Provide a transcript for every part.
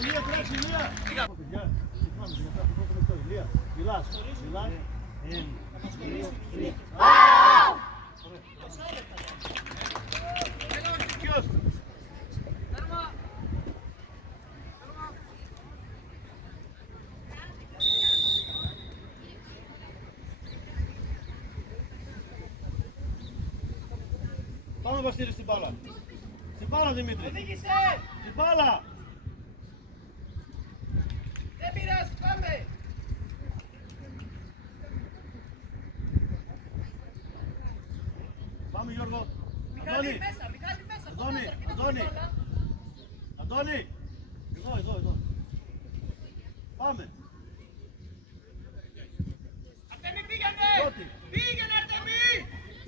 Ηλία, τρέξει, Ηλία. Παιδιά, συγχάμε για αυτό που έχουμε τώρα. Ηλία, μιλάς. Ένα, δύο, τρία. Ποιος? Πάμε Βασίλη στην μπάλα. Στην μπάλα Δημήτρη. Στην μπάλα. Δεν πειράζει, πάμε. Πάμε Γιώργο. Μιχάλη μέσα, Μιχάλη μέσα. Αντώνη. Εδώ. Πάμε. Αρτέμι πήγαινε. Πρώτη. Πήγαινε Αρτέμι.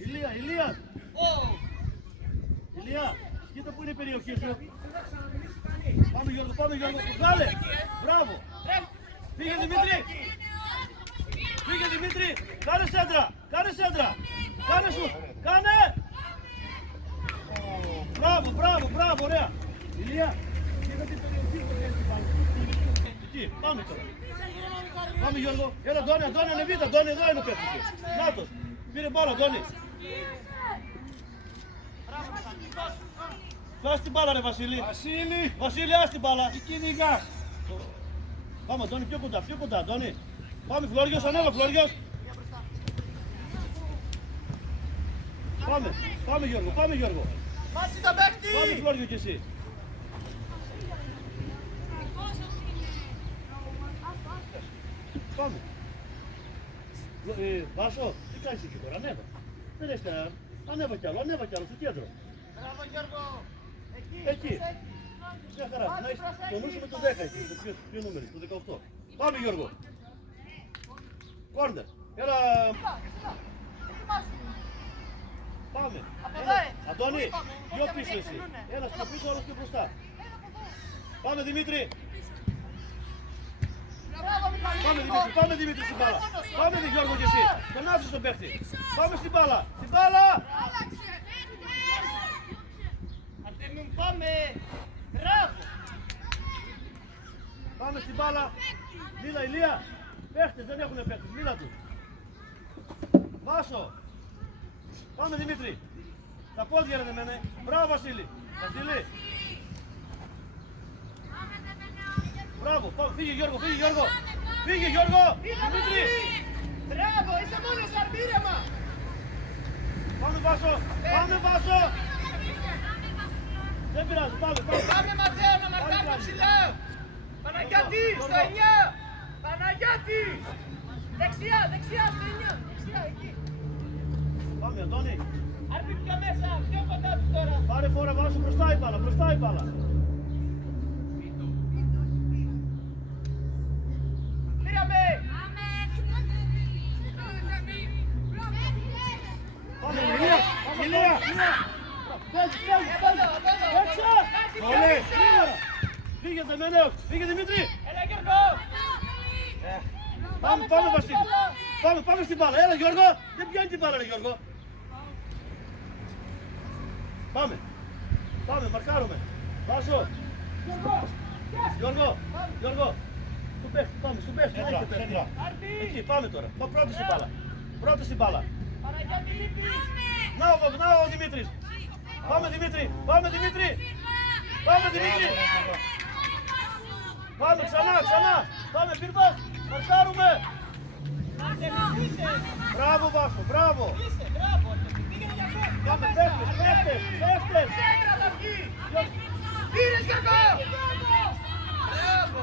Ηλία. Ηλία, κοίτα που είναι η περιοχή σου. Πάμε Γιώργο. Βγάλε. Μπράβο. Φύγε Δημήτρη. Κάνε σέντρα. Κάνε σου. Μπράβο, ωραία. Ηλία, κοίτα την περιοχή που θέλεις την πάλι. Εκεί, πάμε τώρα. Πάμε Γιώργο. Έλα Αντώνη, ανεβείτε. Αντώνη, εδώ είναι ο παίκτης σου. Νάτος. Πήρε μπάλα, Αντώνη. Φάς την μπάλα ρε Βασίλη. Βασίλη, άς την μπάλα. Τι κυνηγάς. Πάμε Αντώνη, πιο κοντά Αντώνη. Πάμε Φλόριος, ανέλα Φλόριος. Πάμε Γιώργο. Μάτσι το παίκτη. Πάμε Φλόριο κι εσύ. Πάμε. Βάσο, τι κάνεις εκεί τώρα, ανέβα. Δεν έχεις κανένα. Ανέβα κι άλλο, στο κέντρο. Μπράβο Γιώργο. Εκεί. Μια χαρά. Να είσαι το νου σου με το 10 εκεί. Το ποιο νούμερο, το 18. Πάμε Γιώργο. Κόρνερ. Έλα. Πάμε. Αντώνη, πιο πίσω εσύ. Ένας πιο πίσω, όλος πιο μπροστά. Πάμε Δημήτρη. Πάμε Δημήτρη στην μπάλα. Πάμε Γιώργο και εσύ. Τον άφησες τον παίχτη. Πάμε στην μπάλα. Αρτέμι, πάμε. Μπράβο. Πάμε στην μπάλα. Μίλα Ηλία. Παίχτες, δεν έχουνε παίχτες. Μίλα του. Βάσο. Πάμε Δημήτρη. Τα πόδια ρε δεμένε. Μπράβο Βασίλη. Μπράβο. Φύγε Γιώργο. Δημήτρη. Μπράβο, είσαι μόνος σου, αρμήρεμα. Πάμε Βάσο. Δεν πειράζει, πάμε. Πάμε Ματθαίο να μαρτάρουμε ψηλά. Παναγιώτη, στο 9. Παναγιώτη. Δεξιά, στο 9. Δεξιά, εκεί. Πάμε Αντώνη. Άρπη πιο μέσα, πιο κοντά του τώρα. Πάρε φόρα Βάσο, μπροστά η μπάλα. Πήραμε. Πάμε Ηλία. Φύγε Δεμένεος, φύγε Δημήτρη. Έλα Γιώργο. Πάμε Βασίλη. Πάμε στην μπάλα, έλα Γιώργο. Δεν πιάνει την μπάλα ρε Γιώργο. Πάμε, μαρκάρουμε. Βάσο. Γιώργο. Στον παίχτη. Εκεί, πάμε τώρα. Πρώτη στην μπάλα. Παναγιώτη λείπεις. Να ο Δημήτρης. Πάμε Δημήτρη. Πάμε ξανά. Πάμε πυρμπάς. Μαρκάρουμε. Μπράβο Βάσο, μπράβο. Είσαι, μπράβο. Πήγαινε για αυτό. Πάμε παίχτες. Σέντρα θα βγει. Πήρες Γιώργο. Μπράβο.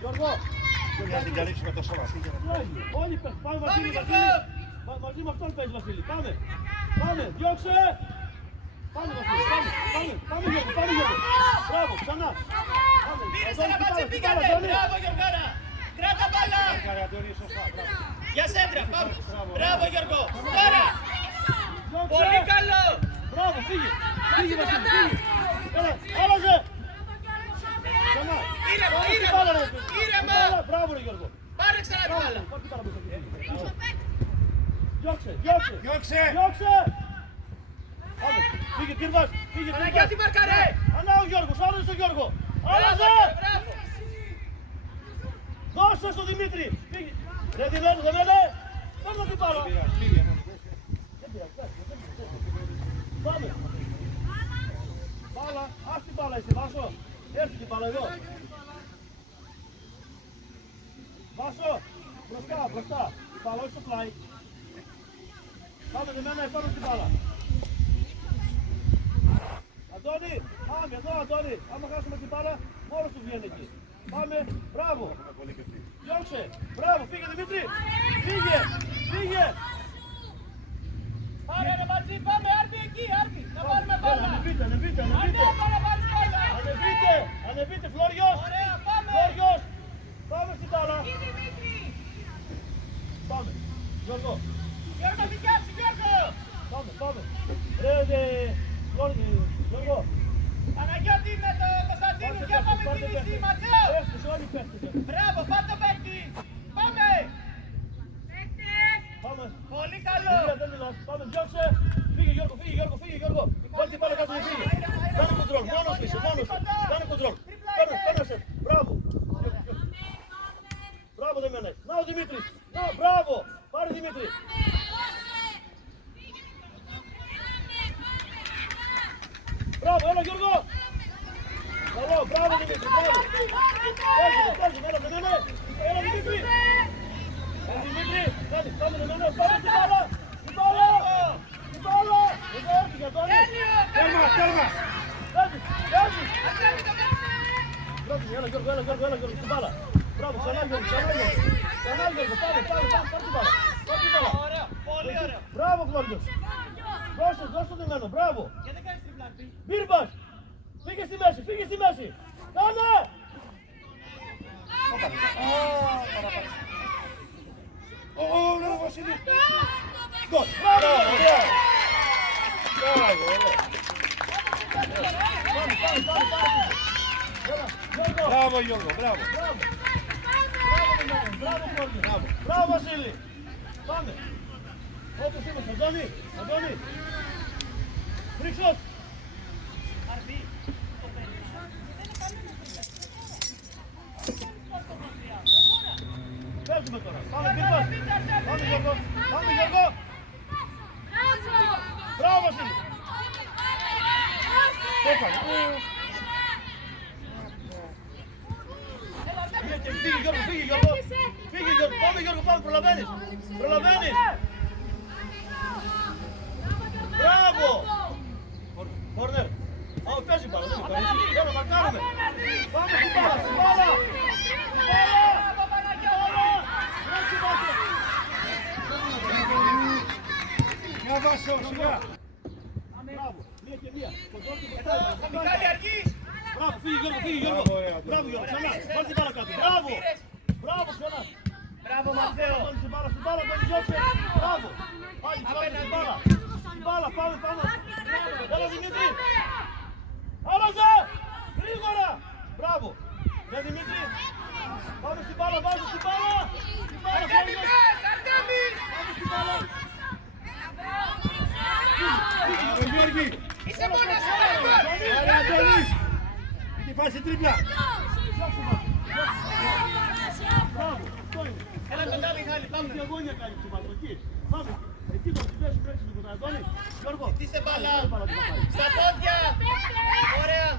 Γιώργο. Για να την καλύψουμε το σώμα. Όλοι παίχτες. Πάμε Βασίλη. Μαζί με αυτόν παίζει Βασίλη. Πάμε. Διώξε. Πάμε Γιώργο. Μπράβο, ξανά. Πήρες ένα μπάτσε, πήγανε. Μπράβο Γιώργαρα. Κράτα μπάλα. Για σέντρα, πάμε. Μπράβο Γιώργο. Τώρα. Πολύ καλό. Μπράβο, φύγε Βασίλη. Έλα, άλλαζε. Ξανά. Ήρεμα. Μπράβο ρε Γιώργο. Πάρε ξανά την μπάλα. Διώξε. Πάμε. Φύγε, πυρβάς. Παναγιώτη μαρκαρέ. Ανά ο Γιώργος, άλλαζε ο Γιώργο. Άλλαζε. Μπράβο. Δώσε στο Δημήτρη. Φύγε. Δεν την λένε, δεν λένε. Πάμε να την πάρω. Δεν πειράζει, πάμε. Μπάλα, ας την μπάλα εσύ, Βάσο. Έρθει την μπάλα εδώ. Βάσο, μπροστά, μπροστά. Την μπάλα, όχι στο πλάι. Πάμε εμένα επάνω στην μπάλα. Αντώνη, πάμε εδώ Αντώνη. Άμα χάσουμε την μπάλα, μόνος του βγαίνει εκεί. Πάμε, μπράβο. Διώξε, μπράβο, φύγε Δημήτρη. Φύγε, φύγε. Πάρε ρε Μπατζή, πάμε, Άρτη εκεί, Άρτη. Να πάρουμε μπάλα. Ανεβείτε, ανεβείτε, Άρτη, ανεβείτε. να πάρεις μπάλα. Ανεβείτε, ανεβείτε, Φλόριος. Ωραία, πάμε. Φλόριος. Πάμε στην μπάλα. Πάμε, Γιώργο. Γιώργο, δικιά σου, Γιώργο. Πάμε, πάμε. Γιώργο. Παναγιώτη με το Κωνσταντίνου, για πάμε κίνηση, Ματέο. Έρθεις όλοι παίχτες. Μπράβο, πάτε το παίκτη. Πάμε. Πάμε. Πολύ καλό. Ηλία, δεν μιλάς. Πάμε, διώξε. Φύγε Γιώργο, φύγε Γιώργο, φύγε Γιώργο. Βάλτε την μπάλα κάτω και φύγε. Κάνε κοντρόλ, μόνος είσαι, μόνος. Κάνε κοντρόλ. Κάνε σε. Μπράβο. Μπράβο δεν μένει. Να ο Δημήτρης. Να, μπράβο. Πάρε Δημήτρη. Μπράβο, έλα Γιώργο. Καλό, μπράβο Δημήτρη, μπράβο. Παίζουμε, έλα δεν μένει. Έλα Δημήτρη. Έλα Δημήτρη. Πάμε δεν μένει. Πάμε στην μπάλα. Στην μπάλα. Στην μπάλα. Εδώ έφυγε Αντώνη. Τέρμα, τέρμα. Παίζεις. Μπράβο, έλα Γιώργο, έλα Γιώργο, στην μπάλα. Μπράβο, ξανά Γιώργο, πάμε, πάρ' την μπάλα. Ωραία, πολύ ωραία. Μπράβο Φλόριος. Δώσε το δεμένο, μπράβο. Γιατί δεν κάνεις τριπλά, πει. Μπίρμπας, φύγε στη μέση. Κάνε. Μπράβο, Βασίλη. Γκολ, μπράβο. Πάμε. Μπράβο Γιώργο, μπράβο. Μπράβο Φλόριος. Μπράβο Βασίλη. Πάμε. Όπως είμαστε, Αντώνη. Φρίξος. Αρμπή. Παίζουμε τώρα. Πάμε Μπίρμπας. Πάμε Γιώργο. Μπράβο Βασίλη. Το έκανε. Φύγε Γιώργο. Πάμε Γιώργο, προλαβαίνεις. Μπράβο. Κόρνερ. Πάμε, παίζει μπάλα, δεν υπάρχει. Έλα, μαρκάρουμε. Πάμε στην μπάλα. Έτσι πάτε. Μια Βάσο, σιγά. Μπράβο, μία και μία. Ο Μιχάλη αρχής. Μπράβο, φύγε Γιώργο. Μπράβο Γιώργο, ξανά. Βάλτε την μπάλα κάτω. Μπράβο, ξανά. Μπράβο Ματθαίο. Πάμε στην μπάλα, τον διώξε. Μπράβο. Πάλι στην μπάλα. Πάμε. Έλα Δημήτρη. Άραζε. Γρήγορα. Μπράβο. Για Δημήτρη. Πάμε στην μπάλα, βάζω στην μπάλα. Αρτέμις, Αρτέμις. Πάμε στην μπάλα. Μπράβο Γιώργη. Είσαι μόνος σου, Αρτέμις. Έλα Αντώνη. Έχει φάση τρίπλα. Μπράβο. Αυτό είναι. Έλα κοντά Μιχάλη, Πάμε πάμε. διαγώνια κάνει το μάτω εκεί. Πάμε. Εκεί το συμπέσει πρέπει λίγο τον Αντώνη. Γιώργο. Είστε μπάλα. Μπάλα την πάει. Στα πόδια. Ωραία.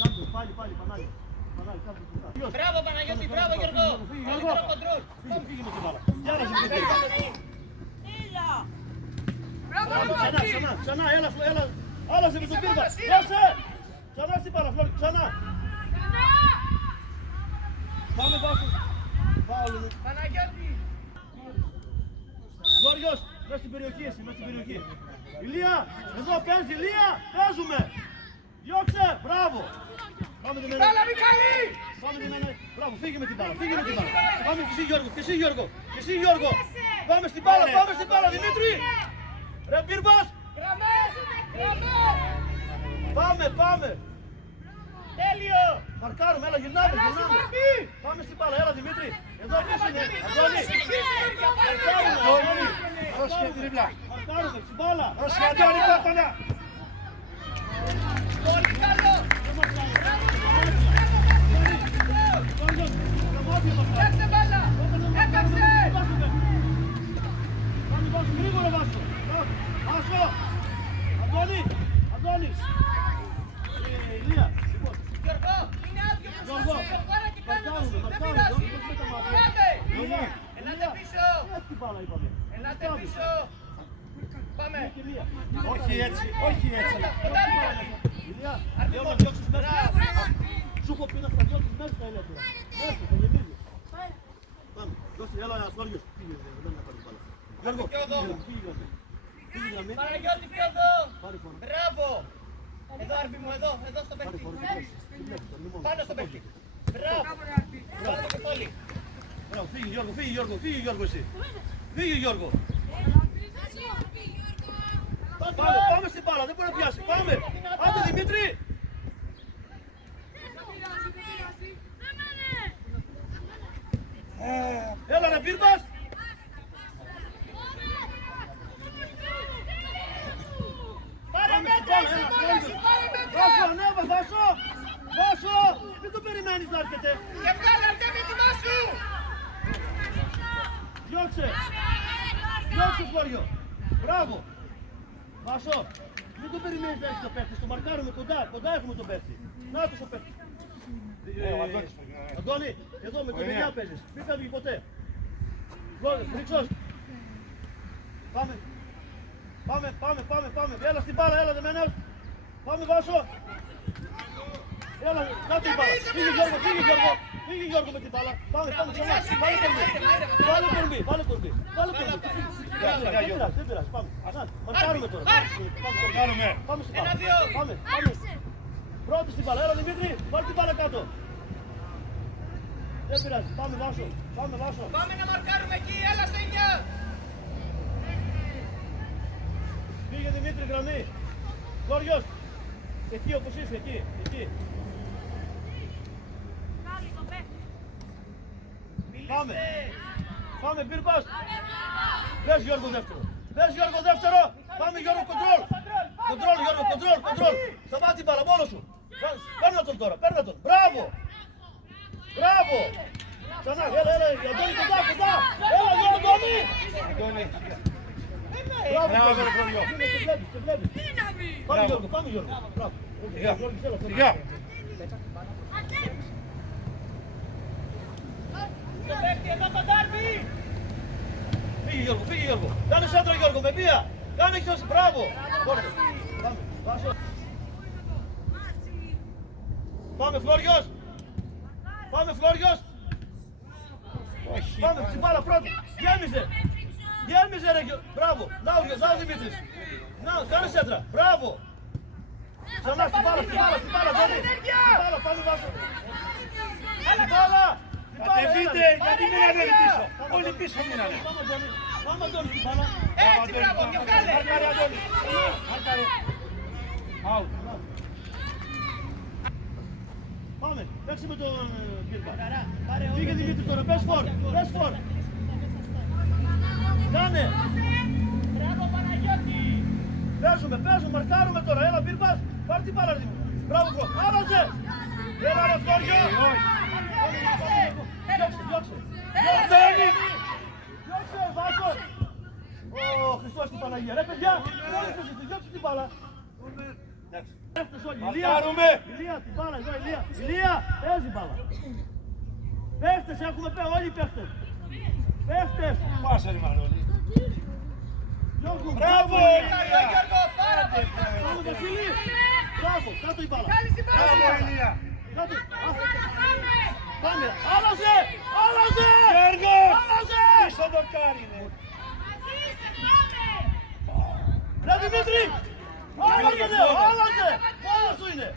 Κάτω, πάλι, Πανάγι. Κάτω. Μπράβο Παναγιώτη, μπράβο Γιώργο. Καλύτερο κοντρόλ. Φύγε με την μπάλα. Για να σε Μπράβο Ξανά, έλα σε με τον Πίρβα. Δώσε. Ξανά στην μπάλα, Φλόρη, ξανά. Πάμε Βάσο. Πάω. Παναγιώτη. Γόριος, μέσα στην περιοχή εσύ, Ηλία, εδώ παίζει, Ηλία, παίζουμε. Διώξε, μπράβο. Πάμε την μένα. Μπάλα Μιχάλη. Μπράβο, φύγε με την μπάλα. Πάμε και εσύ Γιώργο. Πάμε στην μπάλα, Δημήτρη. Ρε Μπίρμπας. Γραμμές. Πάμε. Τέλειο. Μαρκάρουμε, έλα γυρνάμε. Πάμε στην μπάλα, έλα Δημήτρη. Εδώ πίσω είναι, Αντώνη. Δώσε και τρίπλα. Μαρκάρουμε, στην μπάλα. Δώσε και Αντώνη, πόρτανα. Πολύ καλό. Δεν μας κάνει. Φτιάξτε μπάλα! Έπαιξε! Πάμε Βάσο, γρήγορα Βάσο. Βάσο. Αντώνης. Ηλία. Λοιπόν. Γιώργο, είναι άδειο Γιώργο. μπροστά σου! Γιώργο, εκεί πάνω σου! Δεν Μαρκάρουμε. πειράζει! Δώσουμε τα μάτια. Ελάτε! Ηλία. Ελάτε πίσω! Έτσι μπάλα είπαμε. Ελάτε πίσω! Πάμε! Ηλία. Όχι έτσι, όχι έτσι. Κοντά μου! Ηλία. Λέω να διώξεις μέσα. Σου έχω πει να στα διώξεις μέσα τα ηλία τώρα. Μέσα, θα γεμίζει. Πάμε. Δώσε, έλα ένας Γιώργος. Φύγε, δεν να πάρεις μπάλα. Γιώργο, Πιο εδώ. φύγε Γιώργο. Φύγε γραμμή. Παναγιώτη, πιο εδώ! Πάρε φόρο. Μπράβο! Εδώ, Άρπη μου, εδώ στο Πάρε παίκτη. φόρο. Τι βλέπεις, τον λιμόν. Πάνω στο παίκτη. Μπράβο! Πάνω το κεφάλι. Μπράβο, φύγε Γιώργο, φύγε Γιώργο εσύ. Φύγε Γιώργο. Πάμε στην μπάλα, δεν μπορεί να πιάσει. Πάμε. Άντε Δημήτρη. Έλα ρε Μπίρμπας. Πάρε μέτρα, εσύ πάρε μέτρα! Βάσο, ανέβα, Βάσο. Βάσο, μην το περιμένεις να έρχεται. Και βγάλε Αρτέμι, ετοιμά σου! Διώξε. Φλόριο. Μπράβο. Βάσο, μην το περιμένεις να έρχεται το παίχτη. Το μαρκάρουμε κοντά έχουμε τον παίχτη. Να το ο παίχτης. Αντώνη, εδώ με το παιδιά παίζεις. Μην φεύγει ποτέ. Ρίξος. Πάμε. Έλα στην μπάλα, έλα δεμένος. Πάμε Βάσο. Έλα, κάτω η μπάλα. Φύγε Γιώργο με την μπάλα. Πάμε ξανά. Βάλε κορμπή. Δεν πειράζει, πάμε. Μαρκάρουμε τώρα. Πάμε στην μπάλα. Πάμε. Πρώτη στην μπάλα, έλα Δημήτρη. Βάλε την μπάλα κάτω. Δεν πειράζει, πάμε Βάσο. Πάμε να μαρκάρουμε εκεί, έλα στο 9! Πήγε Δημήτρη γραμμή. Γόριος. Εκεί όπως είσαι, εκεί. Πάμε Μπίρμπας. Πες Γιώργο δεύτερο. Πάμε Γιώργο κοντρόλ. Κοντρόλ. Σταμάτη την μπάλα μόνος σου. Παίρνα τον τώρα, Μπράβο. Ξανά, έλα, Αντώνη κοντά. Έλα Αντώνη. Μπράβο, Φλόριο. Σε βλέπεις. Πάμε Γιώργο. Μπράβο. Σιγά. Το παίκτη εδώ τον Τάρπι! Φύγε Γιώργο. Κάνε σέντρα Γιώργο, με μία. Κάνε χιός, μπράβο. Πάμε, Βάσο. Πάμε Φλόριος. Πάμε, στην μπάλα πρώτη. Γέμιζε ρε Γιώργο. Μπράβο. Να ο Δημήτρης. Να, κάνε σέντρα. Μπράβο. Ξανά στην μπάλα, Τζόνι. Πάμε Βάσο. Στην μπάλα. Κατεβείτε, γιατί μείνανε πίσω. Όλοι πίσω μείνανε. Πάμε Αντώνη στην μπάλα. Έτσι, μπράβο, και βγάλε! Μάρκαρε Αντώνη. Μάρκαρε. Άουτ. Πάμε, παίξε με τον Μπίρμπα. Πάρε όλο. Φύγε Δημήτρη τώρα, πες φορ. Κάνε. Μπράβο Παναγιώτη! Παίζουμε, μαρκάρουμε τώρα. Έλα Μπίρμπας, πάρ' την μπάλα Δημήτρη. Μπράβο Φλόρ, άραζε. Έλα ρε Φλόριο. Διώξε, Βάσο. Ω, Χριστός την Παναγία. Ρε παιδιά, διώξε την μπάλα. Μαρκάρουμε. Ηλία, την μπάλα εδώ, Ηλία, παίζει μπάλα. Παίχτες έχουμε όλοι οι παίχτες. Πάσε ρε Μαρόνι. Γιώργο, Μπράβο, Γιώργο, πάρα πολύ! Πάμε Βασίλη. Μπράβο, κάτω η μπάλα. Βγάλει την μπάλα! Μπράβο Ηλία. Κάτω. Πάμε, άλλαζε. Γιώργο. Άλλαζε. Πίσω το κάρι ρε. Ρε Δημήτρη. Άλλαζε. Μόνος σου είναι.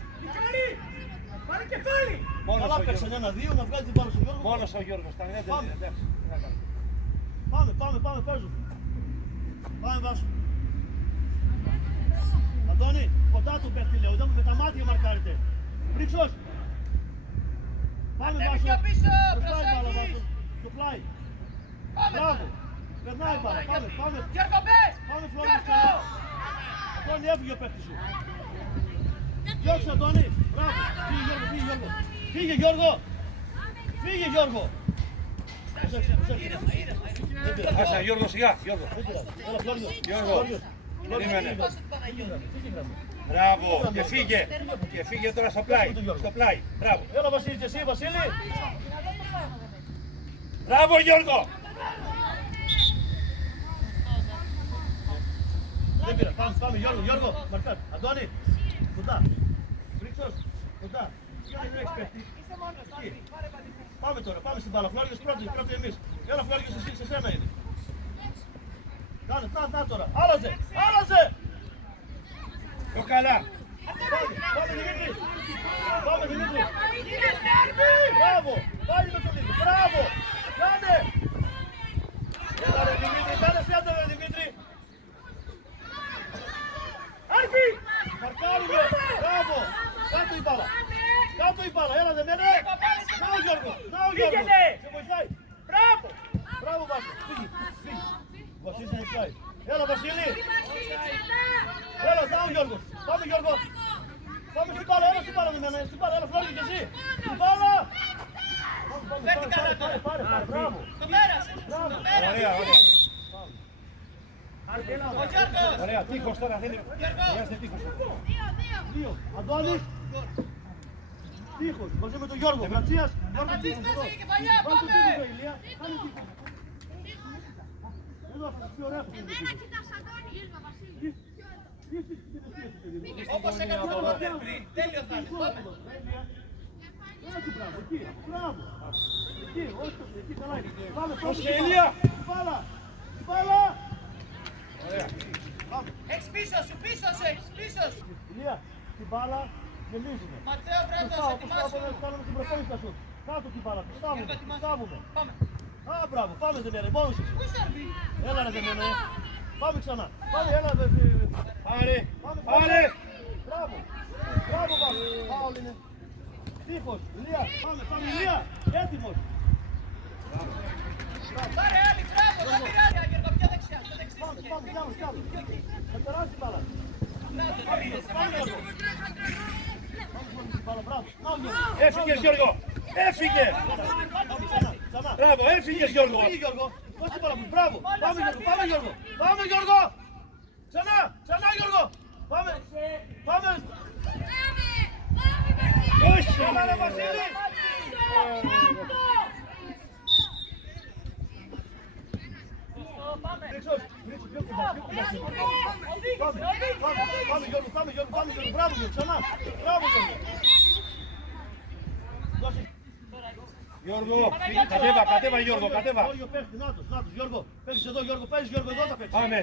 Πάρε κεφάλι! Μόνος Καλά ο παίξαν Γιώργος. 1-2 να βγάλει την μπάλα στον Γιώργο. Μόνος ο Γιώργος. Τα είναι Πάμε. εντάξει. Πάμε, παίζουμε. Πάμε Βάσο. Αντώνη, κοντά του παίχτη λέω, με τα μάτια μαρκάρετε. Ρίξος. Πάμε Ανέβη Βάσο. πιο πίσω, Το πλάι μπάλα προσέχεις. Βάσο. Το πλάι. Πάμε! Μπράβο. Περνάει μπάλα. Πάμε. Γιώργο, πες! Πάμε Φλόρι. Γιώργο! Αντώνη, έφυγε ο παίχτης σου. Διώξε Αντώνη. Μπράβο. Φύγε Γιώργο. Φύγε Γιώργο. Άσα, Γιώργο, σιγά, Γιώργο. Έλα, Φλόριο. Γιώργο, περίμενε. Μπράβο, και φύγε. Και φύγε τώρα στο πλάι. Στο πλάι. Μπράβο. Έλα, Βασίλη, και εσύ, Βασίλη. Μπράβο, Γιώργο. Δεν πήρα, πάμε, Γιώργο, μαρκάρ. Αντώνη, κοντά. Φρίξος, κοντά. Γιατί δεν έχεις παίχτη. Πάμε τώρα, πάμε στην μπάλα. Φλόριος πρώτοι εμείς. Έλα, Φλόριος, εσύ, σε σένα είναι. Κάνε, να τώρα. Άλλαζε. Το καλά. Πάμε, Δημήτρη. Μπράβο, πάλι με τον ίδιο. Μπράβο. Κάνε. Έλα, ρε Δημήτρη, κάνε σιάντα, ρε Δημήτρη. Άρπη! Μαρκάρουμε! Μπράβο! Κάτω η μπάλα! Έλα δεν μένε! Να ο Γιώργο! Σε βοηθάει! Μπράβο Βάσο! Φύγει! Βασίλης σε βοηθάει! Έλα Βασίλη! Έλα να ο Γιώργος! Πάμε Γιώργο! Πάμε στην μπάλα! Έλα στην μπάλα δεν μένε! Στην μπάλα! Έλα Φλόρη και εσύ! Στην μπάλα! Πάρε! Μπράβο! Το πέρασε! Ωραία. Ο Γιώργος! Ωραία, τείχος τώρα θέλει. Χρειάζεται τείχος. Δύο. Αντώνης. Τείχος. Μαζί με τον Γιώργο. Γρατσίας. Ματής μέσα και κεφαλιά, Βάλτε πάμε! τείχος, Ηλία. Κάνε τείχος. Εδώ θα πει ωραία. Όπως έκαμε το Μοντέρ πριν, τέλειο θα είναι, πάμε! Έτσι μπράβο, εκεί. Μπράβο. Εκεί, όχι, εκεί καλά είναι. Πάμε, Δώσε, Ηλία. Μπάλα. Ωραία. Πάμε. Έχεις πίσω σου, πίσω σου! Ηλία, την μπάλα γεμίζουμε. Ματθαίο Βράτος, ετοιμάσου! Κάνουμε την προθέμιστα σου. Κάτω την μπάλα, τη στάβουμε. Πάμε! Α, μπράβο, πάμε Δεμένε, μόνος εσύ. Πού είσαι αρμπή? Έλα ρε Δεμένε. Πάμε ξανά. Πάμε, έλα δε. Άρε. Μπράβο, Βάσο. Φάουλ είναι. Τείχος, Ηλία. Πάμε, Ηλία. Έτοιμος. Πάρε άλλη, μπράβο, δεν πειράζει, Άγγελο, πιο δεξιά, πιο δεξιά. Πάμε, κι άλλο. Θα περάσει την μπάλα. Πάμε, Γιώργο. Πάμε την μπάλα, μπράβο. Έφυγες, Γιώργο. Έφυγε. Ξανά. Μπράβο, έφυγες, Γιώργο. Φύγε Γιώργο. Δώσε την μπάλα μου. Μπράβο. Πάμε Γιώργο. Ξανά Γιώργο. Πάμε. Όχι. Έλα ρε Βασίλη. Ρίξος. Πιο κοντά. Πάμε Γιώργο. Μπράβο Γιώργο. Ξανά. Μπράβο Γιώργο. Δώσε. Γιώργο, κατέβα Γιώργο, κατέβα. Νάτος, Γιώργο. Παίζεις εδώ Γιώργο, εδώ θα παίξεις. Πάμε.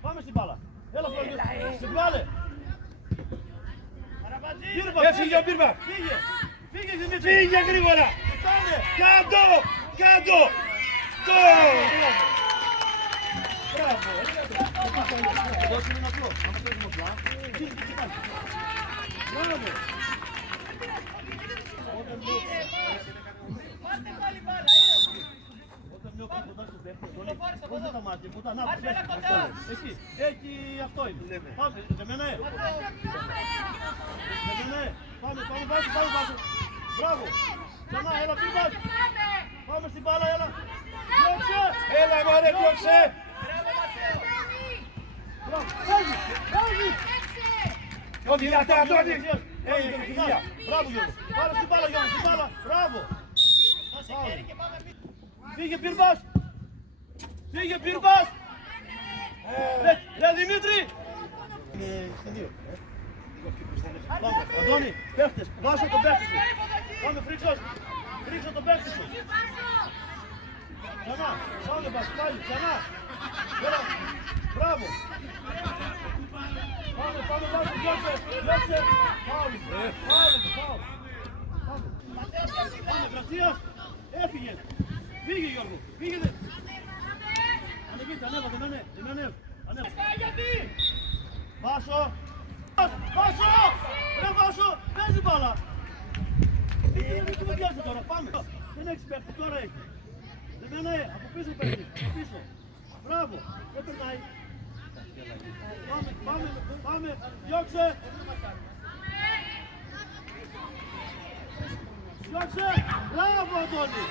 Πάμε στην μπάλα. Έλα Φλόριο. Σε βγάλε. Έφυγε ο Μπίρμα. Φύγε Δημήτρη. Φύγε γρήγορα. Κάνε. Κάτω. Γκολ. Μπράβο. Εδώ είναι απλό. Αν παίζουμε απλά. Μπράβο. Πάρτε πάλι μπάλα, Όταν νιώθει κοντά στο παίχτη, πώς δεν τα μάτια, κοντά, να, εκεί, αυτό είναι. Πάμε, Δεμένε. Πάμε, Βάσο. Μπράβο. Ξανά, έλα, πήγας. Πάμε στην μπάλα, έλα. Κλέψε. Έλα μωρέ, κλέψε. Μπράβο, παίζει. Όχι, δυνατά, Αντώνη. Μπράβο Γιώργο. Πάρε στην μπάλα Γιώργο, στην μπάλα. Μπράβο. Φύγε Πύρμπας. Ρε Δημήτρη. Πάμε, Αντώνη, παίχτες. Βάσω τον παίχτη σου. Πάμε Φρίξος. Φρίξω τον παίχτη σου. Ξανά. Πάμε Βάσο, πάλι. Ξανά. Μπράβο. Πάμε Βάσο, διώξε. Φάουλ. Πάμε, Γρατσίας. Έφυγε. Φύγε Γιώργο. Ανεβείτε, ανέβα. Βάσο. Ρε Βάσο, παίζει μπάλα. Δεν του μετιάζει τώρα, πάμε. Δεν έχεις παίχτη, τώρα έχει. Από πίσω παίχτη, από πίσω. Μπράβο, δεν περνάει. Πάμε, διώξε. Διώξε. Μπράβο, Αντώνη.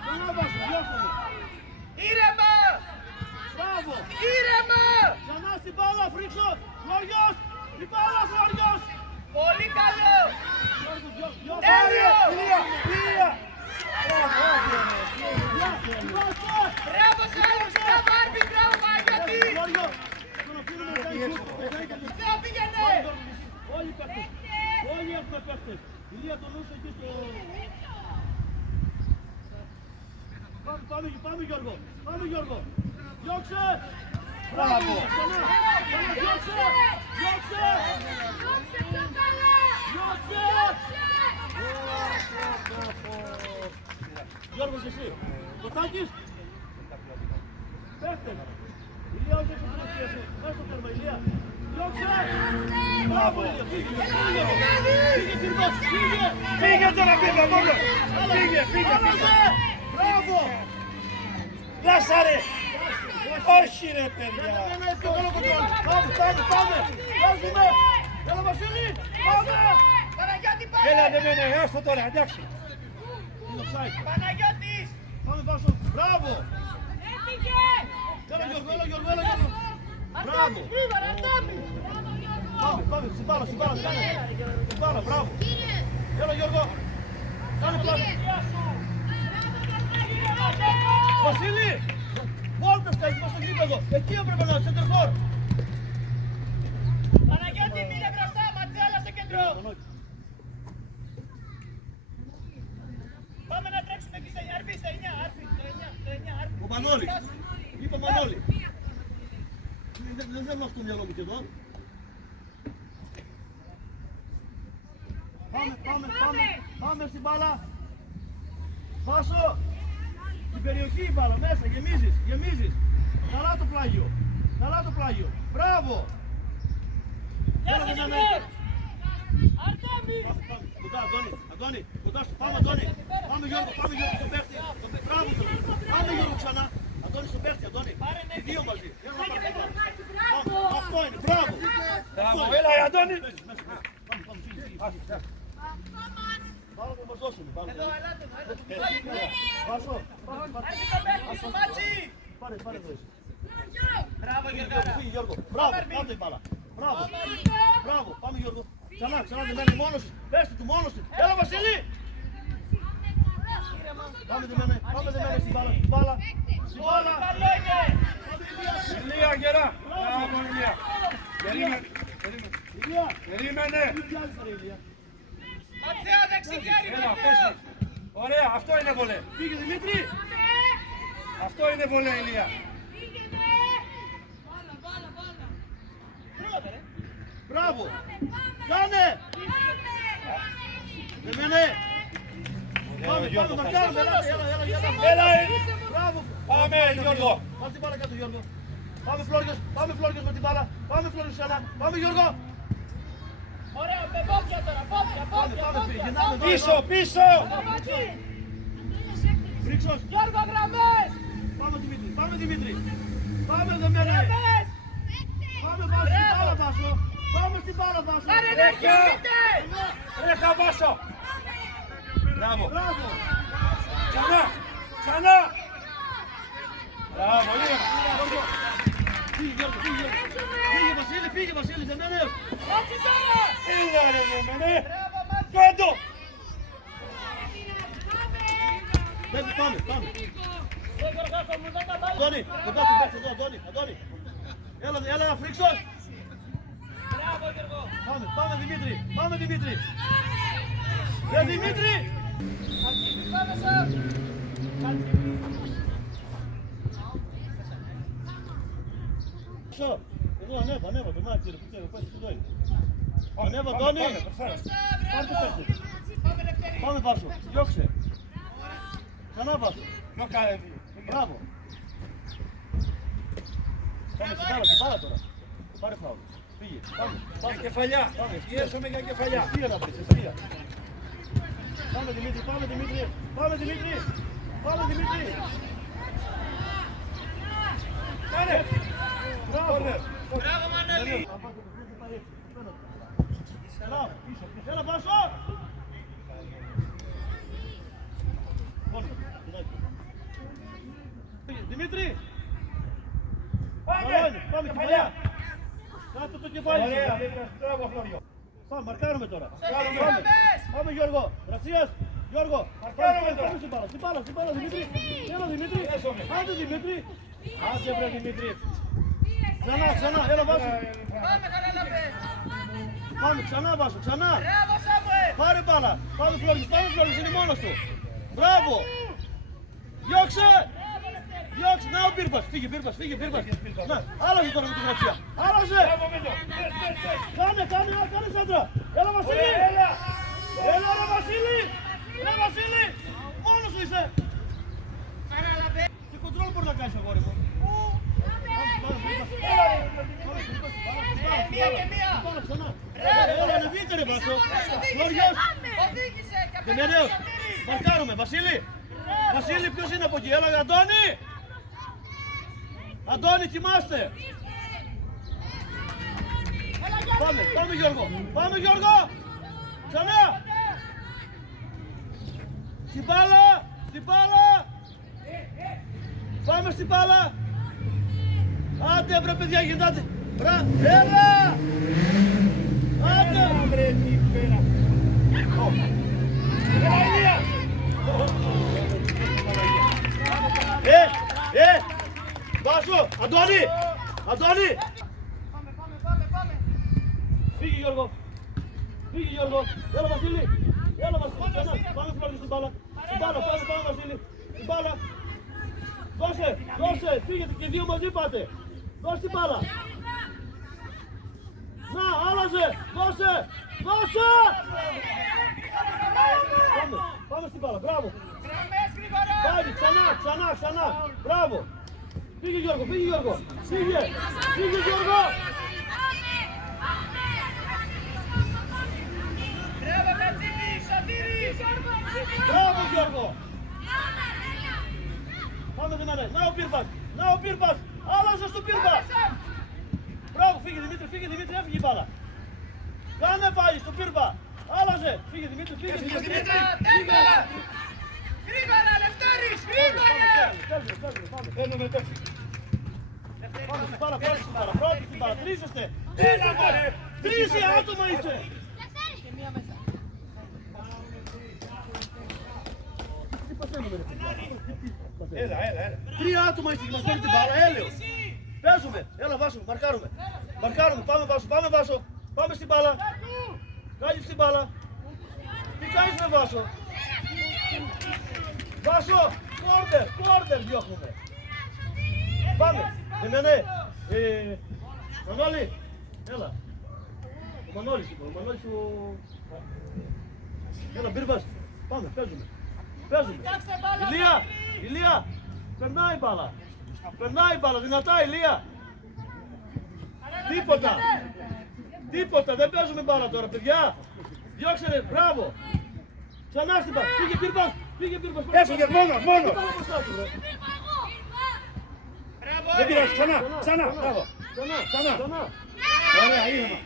Ξανά Βάσο, διώξε. Ήρεμα! Μπράβο. Ήρεμα! Ξανά στην μπάλα, Φρίξο. Φλόριος. Στην μπάλα, Φλόριος. Πολύ καλό! Τέλειο. Τέλειο! Ηλία! Μπράβο Σάλος, μπράβο Άρμπιν, μπράβο Παναγιώτη! Θεό πήγαινε! Όλοι παίκτες. Όλοι έχουμε παίκτες. Ηλία τον νους εκεί στο... Πάμε Γιώργο. Πάμε Γιώργο. Διώξε. Μπράβο. Ξανά. Διώξε. Διώξε. Διώξε. Γιώργος εσύ. Κωστάκης. Παίχτες. Ηλία όχι έχει σημασία. Πες το τέρμα Ηλία. Διώξε. Μπράβο Ηλία. Φύγε. Φύγε Κυρκός. Φύγε. Φύγε τώρα πίπα μόνο! Φύγε! Μπράβο. Λάσαρε! Όχι ρε παιδιά! Πάμε. Βάζουμε. Έλα Βασίλη. Πάμε. Παναγιώτη πάμε! Έλα δεν μένε, άστο τώρα, εντάξει! Είναι offside. Παναγιώτης! Πάμε Βάσο. Μπράβο. Έλα Γιώργο. Μπράβο. Πάμε. Στην μπάλα. Κάνε. Στην μπάλα. Μπράβο. Έλα Γιώργο. Κάνε πλάτη. Βασίλη. Βόλτας κάνεις μας στο γήπεδο. Εκεί έπρεπε να είσαι τερφόρ. Παναγιώτη μείνε μπροστά, Ματσέλα στο κέντρο! Πάμε να τρέξουμε εκεί στα 9, Άρπη, στα 9, Άρπη, στο 9, Άρπη. Ο Μανώλης. Είπε ο Μανώλη. Δεν θέλω αυτό το μυαλό μου και εδώ. Πάμε στην μπάλα. Βάσο. Στην περιοχή η μπάλα, μέσα, γεμίζεις. Καλά το πλάγιο. Μπράβο. Γεια σας, Γιώργο! Αρτέμι! Κοντά, Αντώνη, κοντά σου, πάμε Αντώνη. Πάμε Γιώργο, στον παίχτη. Μπράβο, πάμε Γιώργο ξανά. Αντώνη στον παίχτη, Αντώνη. Οι δύο μαζί. Αυτό είναι, μπράβο. Έλα Αντώνη! Πάμε, φύγε. Πάμε να μας δώσουν. Εδώ, ελάτε. Βάσο, Άρπη το παίρνει, στο μάτσι! πάρε εδώ εσύ. Μπράβο, Γιώργαρα! Φύγε Γιώργο, μπράβο, πάμε την μπάλα. Μπράβο, πάμε Γιώργο. Ξανά δεν μένει μόνος του. Πέστε του μόνος του. Έλα Βασίλη. Πάμε δεν μένει στην μπάλα. Πολύ καλό είναι! Ηλία γερά! Μπράβο Ηλία! Ηλία. Περίμενε! Ματσέα δεξιχέρι, Έλα, Ματσέα! πες. Ωραία, αυτό είναι βολέ! Φύγε Δημήτρη. Αυτό είναι βολέ Ηλία! Μπράβο. Κάνε. Δεν μένει. Πάμε, μαρκάρουμε. Έλα! Μπράβο. Πάμε Γιώργο! Πάμε την μπάλα κάτω Γιώργο. Πάμε Φλόριος με την μπάλα. Πάμε Φλόριος ξανά. Πάμε Γιώργο. Ωραία, με πόψια τώρα, πόψια, Γυρνάμε εδώ. Πίσω! Φρίξος. Γιώργο, γραμμές! Πάμε Δημήτρη. Πάμε δεν μένει. Γραμμές! Πάμε Βάσο, στην μπάλα Βάσο. Πάμε στην μπάλα Βάσο. Πάρε να χειριστείτε! Ρε Χαβάσο! Μπράβο! Μπράβο. Ξανά! Μπράβο, Ηλία! Φύγε Γιώργο. Φύγε Βασίλη, δεν μένει. Έτσι τώρα! Έλα ρε δέμενε! Μπράβο, Μάτση! Κάτω! Πάμε. Γιώργο, μου δώτα μπάλα. Αντώνη, κοντά του παίχτη εδώ, Αντώνη. Έλα, Φρίξος. Μπράβο, Γιώργο. Πάμε Δημήτρη. Δημήτρη. Κατσίπη, πάμε σαν. Κατσίπη. Εδώ ανέβα, το μάτι, ρε, πού το είναι. Ανέβα, Αντώνη. Μπροστά, Πάμε το μπράβο. παίχτη. Πάμε, Λευτέρη. Πάμε Βάσο, διώξε. Ξανά Βάσο. Ποιο κάνει! Μπράβο. Πάμε στην μπάλα τώρα. Πάρε φάουλ. Πήγε. Για κεφαλιά! Πιέσαμε για κεφαλιά! Εστία να βρεις, εστία. Πάμε Δημήτρη. Κάνε! Μπράβο. Μπράβο, Μανώλη. Έλα Βάσο. Πάμε κεφαλιά. Κάτω το κεφάλι. Ωραία, μπράβο Φλόριο. Πάμε, μαρκάρουμε τώρα. Πάμε. Πάμε Γιώργο. Γρατσίας. Γιώργο. Μαρκάρουμε τώρα. Πάμε στην μπάλα, στην μπάλα Δημήτρη. Έλα Δημήτρη. Άντε Δημήτρη. Άντε βρε Δημήτρη. Ξανά, έλα Βάσο. Πάμε Καραλαμπέ. Πάμε, ξανά Βάσο, ξανά. Μπράβο Σάμουελ. Πάρε μπάλα. Πάμε Φλόριο, είναι μόνος του. Μπράβο. Διώξε. Διώξε, να ο Πύρπας. Φύγε Πύρπας. Να, άλλαζε τώρα με τη Γρατσία. Άλλαζε. Μπράβο Μίλο. Κάνε Σάντρα. Έλα Βασίλη. Έλα ρε Βασίλη. Ρε Βασίλη. Μόνος σου είσαι. Καραλαμπέ. Τι κοντρόλ μπορεί να κάνεις αγόρι μου. Μία και μία. Πάμε ξανά. Έλα ανεβείτε ρε Βάσο. Φλόριος. Οδήγησε. Δεμένεος. Μαρκάρουμε. Βασίλη ποιος είναι από εκεί. Έλα Αντώνη. Αντώνη κοιμάστε. Πάμε Γιώργο. Ξανά. Στην μπάλα. Πάμε στην μπάλα. Άντε βρε παιδιά γυρνάτε. Έλα. Άντε. Βρε τι πέρα. Έλα Ηλία. Βάσο, Αντώνη. Φύγε Γιώργο. Έλα Βασίλη. Πάμε Φλόριο στην μπάλα. Πάμε Βασίλη. Στην μπάλα. Δώσε. Φύγετε και δύο μαζί πάτε. Δώσε την μπάλα. Να, άλλαζε. Δώσε. Πάμε στην μπάλα. Μπράβο. Γραμμές γρήγορα. Πάλι, ξανά. Μπράβο. Φύγε Γιώργο. Φύγε Γιώργο. Μπράβο Κατσίνη. Σωτήρης. Μπράβο Γιώργο. Πάμε Δημήτρη. Να ο Πύρπας. Άλλαζε στον Πύρπα. Μπράβο, φύγε Δημήτρη, έφυγε η μπάλα. Κάνε πάλι στον Πύρπα. Άλλαζε. Φύγε Δημήτρη. Τέρμα. Γρήγορα Λευτέρης. Παίρνουμε πέφτει. Πάμε στην μπάλα. Πρώτη στην μπάλα. Τρεις είστε. Τρεις άτομα είστε. Έλα. Τρία άτομα είστε και μας παίρνει την μπάλα. Έλεος. Παίζουμε. Έλα Βάσο, μαρκάρουμε. Πάμε Βάσο. Πάμε στην μπάλα. Κάλυψε την μπάλα. Τι κάνεις με Βάσο. Κόρνερ διώχνουμε. Πάμε. Δεμένε. Μανώλη. Έλα. Ο Μανώλης σου. Έλα Μπύρβας. Πάμε, παίζουμε. Ηλία. Περνάει η μπάλα. Δυνατά Ηλία. Τίποτα. Δεν παίζουμε μπάλα τώρα παιδιά. Διώξε ρε. Μπράβο. Ξανά στην μπάλα. Φύγε Μπύρβας. Έφυγε μόνο. Μπράβο. Δεν πειράζει, ξανά. Μπράβο. Ξανά. Ωραία, ήρεμα.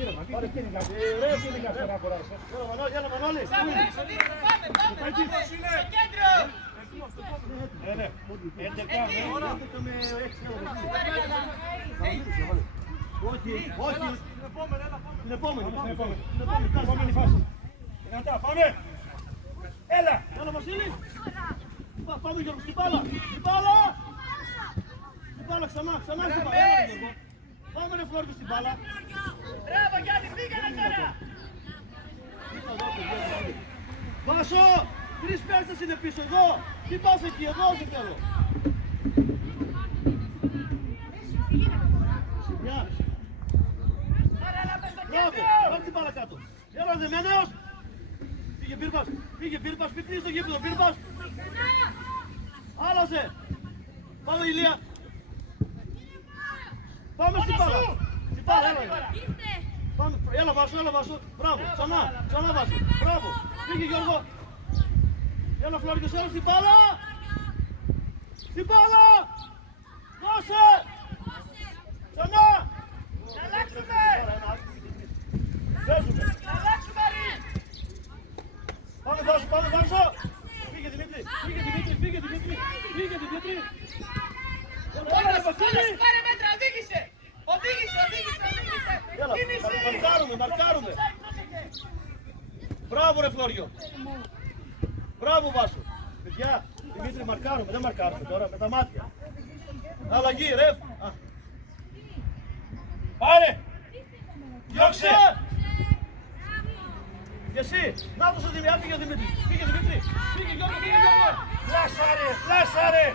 Ήρεμα. Πάρε κίνηκα. Ωραία κίνηκα τώρα μποράς. Έλα Μανώλη. Σάμουελ, Σωτήρη, πάμε. Στο κέντρο. Ναι. 11. Όχι. Την επόμενη. Επόμενη φάση. Δυνατά, πάμε. Έλα. Έλα Βασίλη. Πάμε Γιώργο στην μπάλα. Ξανά στην μπάλα. Έλα, Γιώργο. Πάμε ρε Φλόριο στην μπάλα. Μπράβο Γιάννη, πήγαινε τώρα. Βάσο, 3 παίκτες είναι πίσω εδώ. Τι πας εκεί, εδώ σε θέλω. Μια. Καραλαμπέ στο Μπράβο, κέντρο. πάρ' την μπάλα κάτω. Έλα Δεμένεος. Φύγε Πύρπας, μην κλείσεις το γήπεδο, Πύρπας. Άλλασε. Πάμε Ηλία. Πάμε στην μπάλα. Έλα. Πάμε, έλα Βάσο. Μπράβο, ξανά Βάσο. Μπράβο. Φύγε Γιώργο. Έλα Φλόριος, έλα στην μπάλα. Δώσε. Ξανά. Να αλλάξουμε. Παίζουμε. Να αλλάξουμε Ρη. Πάμε Βάσο. Φύγε Δημήτρη. Μόνος, πάρε Μπράβο ρε Φλόριο. Μπράβο Βάσο. Παιδιά, Δημήτρη μαρκάρουμε, δεν μαρκάρουμε τώρα με τα μάτια. Αλλαγή, ρεφ. Πάρε! Διώξε! Και εσύ, να το σου Δημήτρη, πήγε ο Δημήτρης. Πήγε Δημήτρη, πήγε Γιώργο, πήγε Γιώργο. Πλάσαρε, πλάσαρε!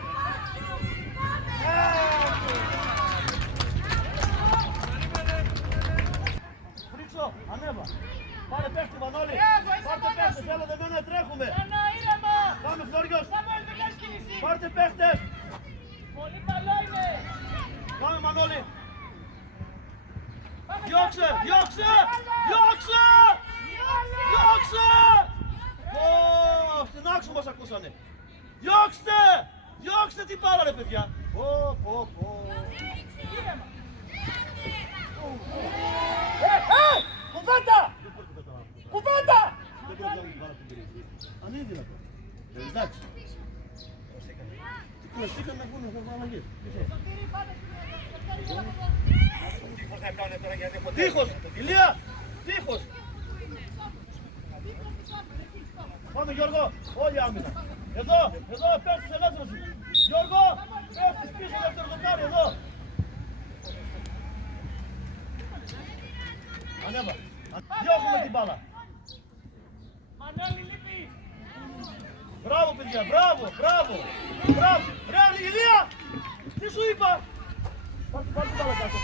Φρίξο, ανέβα. Πάρε παίχτη Μανώλη. Πάρτε παίχτες, έλα δεμένα, τρέχουμε. Ξανά ήρεμα. Πάμε Φλόριος. Σαμουέλ, δεν κάνεις κίνηση. Πάρτε παίχτες. Πολύ καλό είναι. Πάμε Μανώλη. Πάμε, Διώξε, Γιώργο, διώξε, Γιώργο. διώξε. Γιώργο. Διώξε. Ω, στην άξο μας ακούσανε. Διώξτε. Διώξτε την μπάλα ρε παιδιά. Ω. Ήρεμα. Κουβέντα! Κουβέντα! Δεν πρέπει να μην πάρω την κυρία. Αν είναι δυνατό. Εντάξει. Κλωστήκαν να βγουν από αλλαγές. Τείχος να κάνουν τώρα γιατί ποτέ. Τείχος, Ηλία, τείχος. Πάμε Γιώργο, όλη άμυνα. Εδώ, παίρνεις ελεύθερος. Γιώργο, παίρνεις πίσω δεύτερο δοκάρι, εδώ. Ανέβα. Διώχνουμε την μπάλα. Μανώλη, λείπει. Μπράβο παιδιά, μπράβο. Ρε Ηλία, τι σου είπα. Πάρτε την μπάλα κάτω.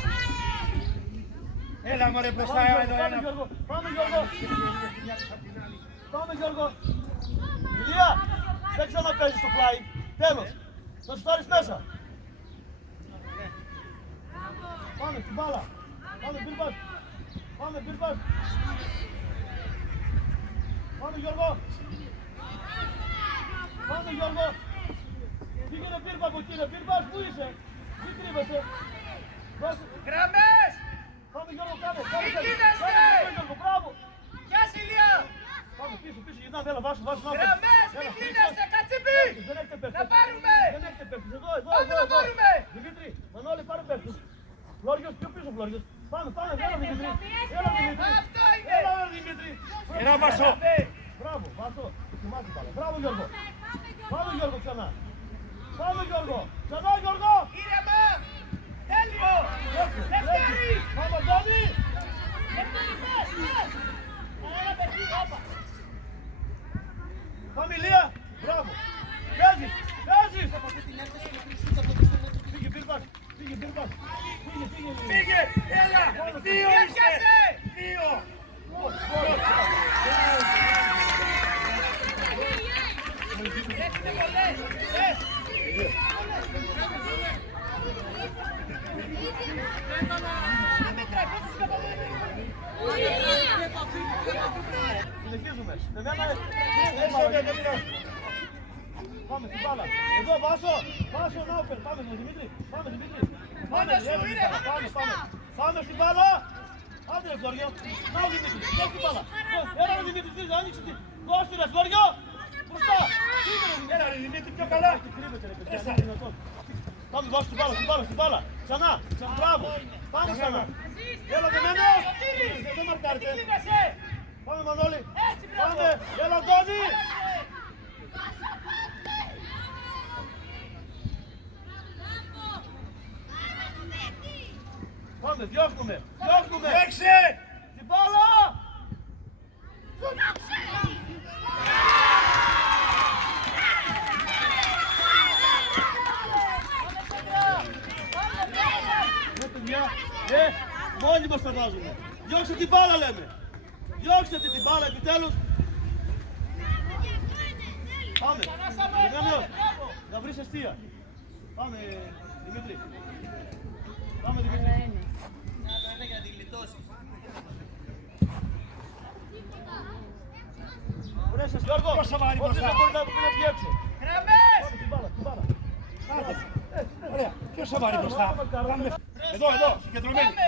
Έλα μωρέ μπροστά εδώ Πάμε ένα. Γιώργο, πάμε Γιώργο. Πάμε Γιώργο. Ηλία, δεν ξαναπέζεις στο πλάι. Τέλος. Θα σου πάρεις μέσα. Πάμε την μπάλα. Πάμε πυρπάς. Πάμε πυρπάς. Πάμε Γιώργο. Πάμε Γιώργο. Πήγαινε πύρπα από εκεί ρε. Πύρπας, πού είσαι. Τι κρύβεσαι. Γραμμές. Πάμε Γιώργο, κάνε. Μην κλείνεστε. Γιώργο, μπράβο. Γεια σου, Ηλία. Πάμε πίσω, γυρνάμε, έλα, βάσου, να Γραμμές, μην κλείνεστε, κατσιπί. Δεν έχετε παίχτες. Να πάρουμε. Δεν έχετε παίχτες, εδώ. Άντε να πάρουμε. Δημήτρη, Μανώλη, πάρε παίχτες. Φλόριος, πιο πίσω Φλόριος. Πάμε, έλα Δημήτρη. Αυτό είναι. Έλα Δημήτρη. Έλα Βάσο. Μπράβο, Βάσο, ετοιμάζει πάλι. Μπράβο Γιώργο. Πάμε Γιώργο ξανά. Πάμε Γιώργο. Ξανά Γιώργο. Ήρεμα. Τέλειο. Δευτέρης. Πάμε Αντώνη. Ένα παιδί, όπα. Πάμε Ηλία. Μπράβο. Παίζεις. Πήγε πύρπας. Πήγε. Πήγε, έλα, δύο είστε. Πιάσε. Δύο. Έχετε πολλές. Συνεχίζουμε. Πάμε στην μπάλα. Εδώ Βάσο. Βάσο Νάουπερ. Πάμε Δημήτρη. Πάμε. Πάμε στην μπάλα. Άντε ρε Φλόριο. Να ο Δημήτρης. Δώσ' την μπάλα. Έλα ρε Δημήτρη. Άνοιξε την. Δώσ' την ρε Φλόριο. Μπροστά. Έλα ρε Δημήτρη, πιο καλά. Κρύβεται ρε παιδιά. Είναι δυνατόν. Πάμε δώσ' την μπάλα. Ξανά. Μπράβο. Πάμε ξανά. Έλα δεμένος. Δεν μαρκάρετε. Πάμε Μανώλη. Πάμε. Έλα Αντώνη. Πάμε, διώχνουμε. Έξε. Την μπάλα. Ναι παιδιά, μόνοι μας τα βάζουμε. Διώξτε την μπάλα λέμε. Διώξτε την μπάλα επιτέλους. Πάμε. Να βρεις εστία. Πάμε Δημήτρη. Πάμε Δημήτρη. Για να τη γλιτώσεις. Ωραία σας Γιώργο. Πόσο βάρη Όποιος μπροστά. δεν μπορεί να βγει έξω. Γραμμές. Πάμε την μπάλα. Ωραία, πιο σοβαρή μπροστά. Εδώ, συγκεντρωμένοι. Πάμε.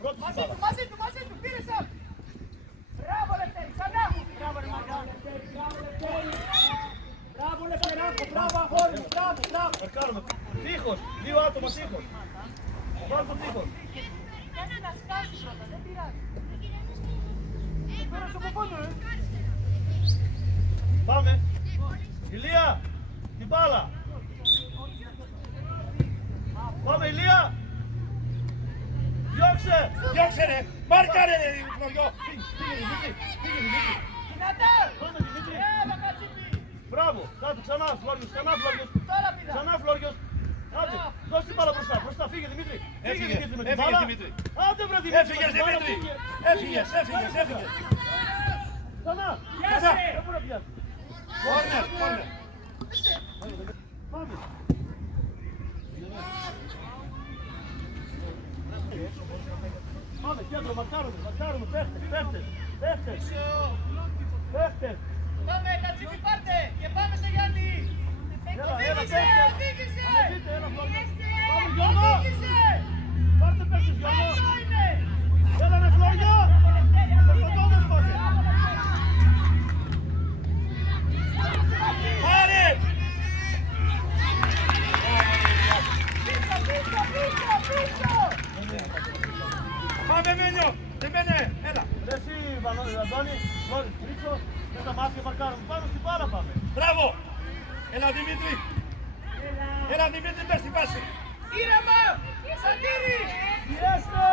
Πρώτη την Μαζί μπάλα. του, πήρε σαν. Μπράβο Λευτέρη, ξανά. Μπράβο ρε Μαγκά. Μπράβο Λευτεράκο, μπράβο αγόρι μου, μπράβο. Μαρκάρουμε. Τείχος. Δύο άτομα τείχος. Βάλ' το τείχος. Κάνε να σκάσεις πρώτα, δεν πειράζει. Τώρα στο κοπόνο, Πάμε. Ηλία, την μπάλα. Πάμε Ηλία. Διώξε. Διώξε ρε! Μάρκαρε ρε Φλωριό! Πήγε Δημήτρη. Δυνατά! Πάμε Δημήτρη. Μακατσίπη! Μπράβο. Κάτω ξανά Φλόριος. Ξανά Φλόριος. Τώρα πήρα! Ξανά Φλόριος. Άντε. Δώσε την μπάλα μπροστά. Μπροστά. Φύγε Δημήτρη. Έφυγε, Φύγε Δημήτρη με την έφυγε, μπάλα. Δημήτρη. Άντε βρε Δημήτρη. Έφυγες με την μπάλα, Δημήτρη! φύγε. Έφυγες! Ξανά. Πιάσε! Δεν μπορεί να πιάσει. Κόρνερ! Πάμε. Πάμε κέντρο, μαρκάρουμε, παίχτες. Πάμε, Κατσίπη, πάρτε! Και πάμε στο Γιάννη! Οδήγησε! Οδήγησε! Πάμε Γιώργο, Οδήγησε! πάρτε παίχτες Γιώργο. Αυτό είναι! Έλα ρε Φλόρια, περπατώντας πάτε. Πάρε! Πίσω! Πάμε Μένιο! Δεμένε! Έλα! Ρε εσύ Αντώνη, Μόλις πίσω, με τα μάτια μαρκάρουμε. Πάμε στην μπάλα πάμε. Μπράβο! Έλα Δημήτρη! Έλα Δημήτρη πες στη βάση! Ήρεμα! Σωτήρη! Πιέστε!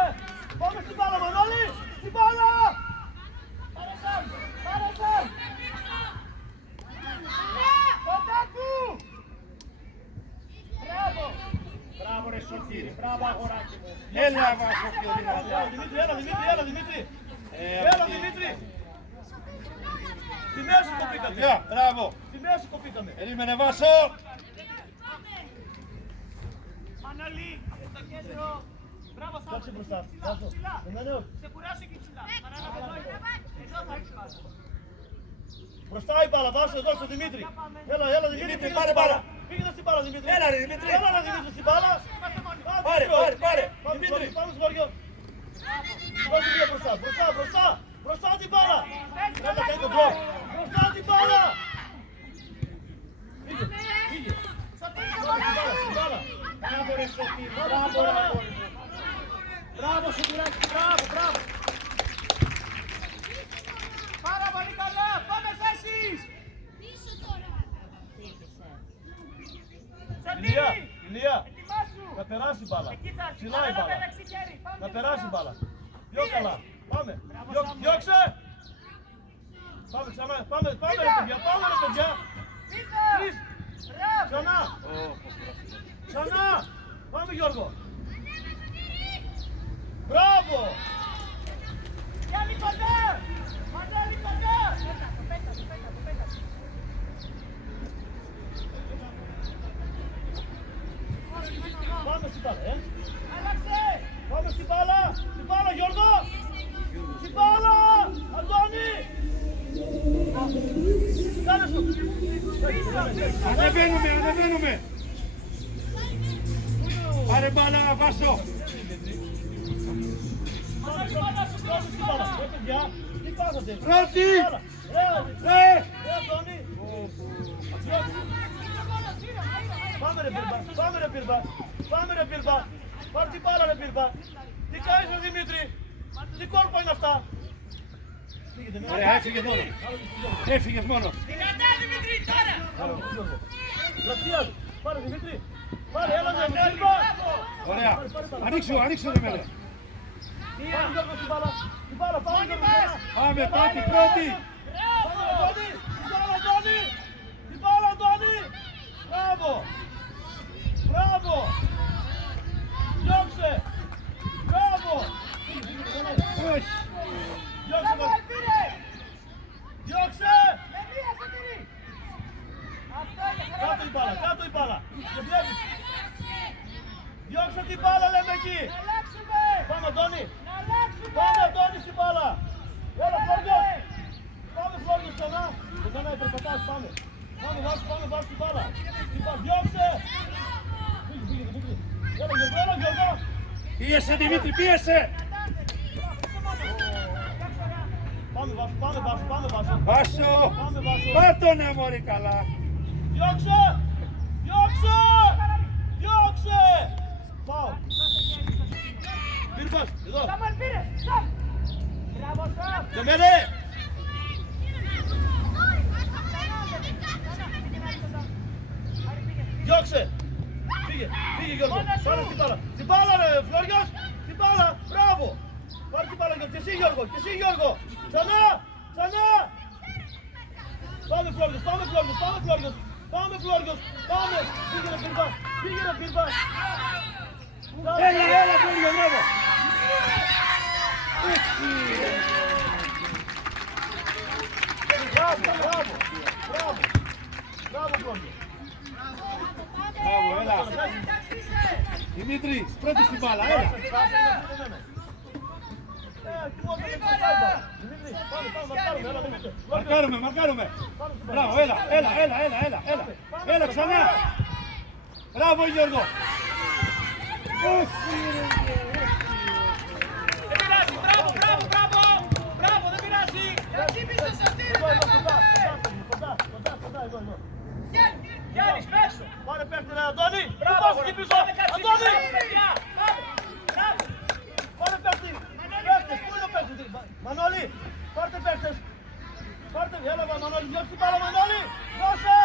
Πάμε στην μπάλα Μανώλη! Στην μπάλα! Πάρε Σαμ! Πάρε Σαμ! Κοντάκου! Μπράβο! Μπράβο ρε Σωτήρη! Μπράβο αγοράκι μου! Έλα βάσο πιο δυνατά! Έλα Δημήτρη! Έλα Δημήτρη! Στη μέση κοπήκατε! Γεια! Μπράβο! Στη μέση κοπήκαμε! Περίμενε Βάσο! Μανώλη, στο κέντρο. Μπράβο Σαμ. Κάτσε μπροστά. Ψηλά, Κάτω. ψηλά. Εμένα όχι. Σε κουράσω εκεί ψηλά. Παράλαβε εδώ είναι. Εδώ θα έχεις βάση. Μπροστά η μπάλα, βάσο εδώ στο Δημήτρη. Έλα Δημήτρη, Δημήτρη, πήγαινε πάρε στην μπάλα. μπάλα. Πήγαινε στην μπάλα Δημήτρη. Έλα ρε Δημήτρη! Έλα ρε Δημήτρη στην μπάλα. Πάρε, πάρε! Πάμε Δημήτρη! πάμε στο βαριό. Δώσε μία μπροστά. Μπροστά την μπάλα. Έλα κάνει τον γκολ. Μπροστά την μπάλα. Πήγε. Στην μπάλα. Μπράβο ρε Σωτήρη! Μπράβο ρε αγόρι μου. Μπράβο Σωτηράκη! Μπράβο! Πάρα πολύ καλά. Πάμε θέσεις. Ηλία, Ετοιμάσου. να περάσει η μπάλα. Εκεί θα έρθει. Ψηλά η Παράλαβε μπάλα. δεξί-χέρι. Πάμε Να και περάσει η ψηλά. μπάλα. Πιο καλά. Πάμε. Διώξε. Πάμε ξανά. Πάμε ρε παιδιά. Πίσω. Τρεις. Μπράβο. Ξανά. Πάμε Γιώργο. Μπράβο. Γιάννη κοντά. Μανώλη κοντά. Πέτα. Πάμε στην μπάλα, Άλλαξε. Πάμε στην μπάλα Γιώργο. Στην μπάλα. Αντώνη. Κάνε σου. Ανεβαίνουμε! Πάρε μπάλα Βάσο! Πάμε στην μπάλα. Παιδιά, τι πάθατε. Πρώτη! Αντώνη. Πάμε ρε Πύρμπα. Πάρ' την μπάλα ρε Πύρμπα. Τι κάνεις ρε Δημήτρη. Τι κόρπα είναι αυτά. Ωραία, έφυγες μόνο! Δυνατά Δημήτρη τώρα. Γραφεία. Πάρε Δημήτρη. Πάρε έλα ρε Πύρμπα. Ωραία! Ανοίξου ρε μέλε! Πάμε Γιώργο στην μπάλα. Την μπάλα πάμε Γιώργο. Πάμε πρώτη! Πάμε Αντώνη. Την μπάλα Αντώνη. Μπράβο. Διώξε. Μπράβο. Όχι! Διώξε μας. Πήρε. Διώξε. Με μία Σωτήρη. Αυτό είναι. Κάτω η μπάλα. Και βλέπεις. Διώξε την μπάλα λέμε εκεί. Να αλλάξουμε. Πάμε Αντώνη. Να αλλάξουμε. Πάμε Αντώνη στην μπάλα. Έλα Φλόριο. Πάμε Φλόριο ξανά. Ξανά υπερπατάς πάμε. Πάμε βάζει την μπάλα. Διώξε. Πήγε Δημήτρη. Έλα Γιώργο. Πίεσε Δημήτρη, πίεσε! Πάμε Βάσο. Βάσο! Πάμε Βάσο. Πάτωνα μωρή καλά! Διώξε. Πάω. Πύρπας, εδώ. Σαμον πήρε. Σαμ. Μπράβο Σαμ. Δεμένε. Φύγε Γιώργο. Πάρε την μπάλα. Την μπάλα ρε Φλόριος. Την μπάλα. Μπράβο. Πάρε την μπάλα και εσύ Γιώργο. Και εσύ Γιώργο. Ξανά. Ξανά. Πάμε Φλόριος. Πάμε Φλόριος. Πάμε Φλόριος. Πάμε Φλόριος. Πάμε. Πήγε ρε Πύρπα. Πήγε ρε Πύρπα. Έλα, Φλόριο, μπράβο. Μπράβο. Μπράβο. Μπράβο. Μπράβο Φλόριο. Μπράβο, έλα. Δημήτρη, πρώτη στην μπάλα, έλα. Μαρκάρουμε. Μπράβο, έλα. Έλα ξανά. Μπράβο Γιώργο. Δεν πειράζει, μπράβο, δεν πειράζει. Γιατί πίσω σε αυτή, Γιάννης, πέσω. Πάρε παίχτη ρε Αντώνη. Μπράβο, Μπράβο εκεί πίσω. Αντώνη. Μπράβο. Πάρε παίχτη. Παίχτες, πού είναι ο παίχτης. Μανώλη, πάρτε παίχτες. Πάρτε, έλα Μανώλη, διώξε την μπάλα Μανώλη. Δώσε.